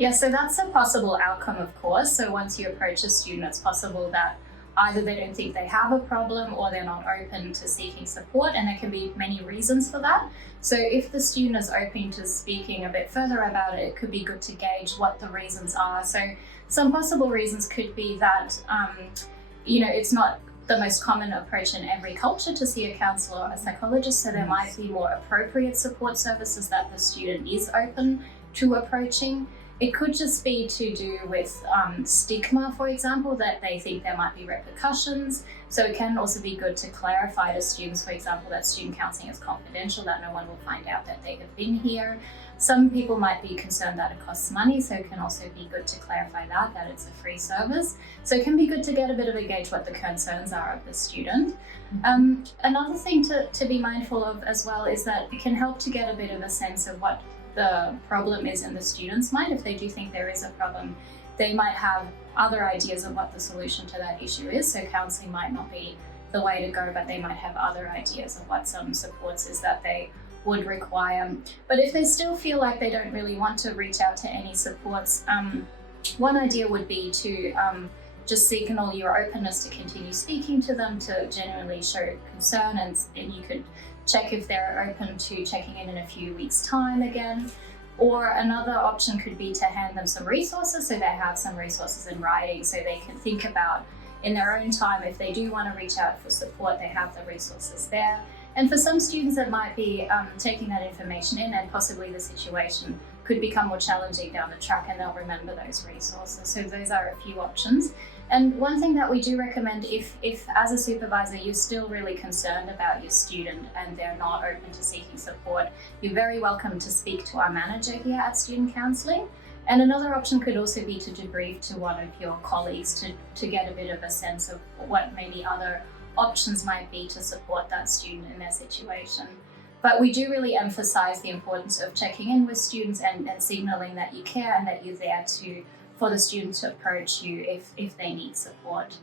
Yeah, so that's a possible outcome, of course. So once you approach a student, it's possible that either they don't think they have a problem or they're not open to seeking support, and there can be many reasons for that. So if the student is open to speaking a bit further about it, it could be good to gauge what the reasons are. So some possible reasons could be that, it's not the most common approach in every culture to see a counsellor or a psychologist, so there might be more appropriate support services that the student is open to approaching. It could just be to do with stigma, for example, that they think there might be repercussions. So it can also be good to clarify to students, for example, that student counselling is confidential, that no one will find out that they have been here. Some people might be concerned that it costs money, so it can also be good to clarify that it's a free service. So it can be good to get a bit of a gauge what the concerns are of the student. Another thing to be mindful of as well is that it can help to get a bit of a sense of what the problem is in the student's mind. If they do think there is a problem, they might have other ideas of what the solution to that issue is. So counselling might not be the way to go, but they might have other ideas of what some supports is that they would require. But if they still feel like they don't really want to reach out to any supports, one idea would be to just signal your openness to continue speaking to them, to genuinely show concern, and you could check if they're open to checking in a few weeks' time again. Or another option could be to hand them some resources, so they have some resources in writing so they can think about in their own time if they do want to reach out for support, they have the resources there. And for some students it might be taking that information in, and possibly the situation could become more challenging down the track and they'll remember those resources. So those are a few options. And one thing that we do recommend, if as a supervisor you're still really concerned about your student and they're not open to seeking support, you're very welcome to speak to our manager here at Student Counselling. And another option could also be to debrief to one of your colleagues to get a bit of a sense of what maybe other options might be to support that student in their situation. But we do really emphasize the importance of checking in with students and signaling that you care and that you're there for the student to approach you if they need support.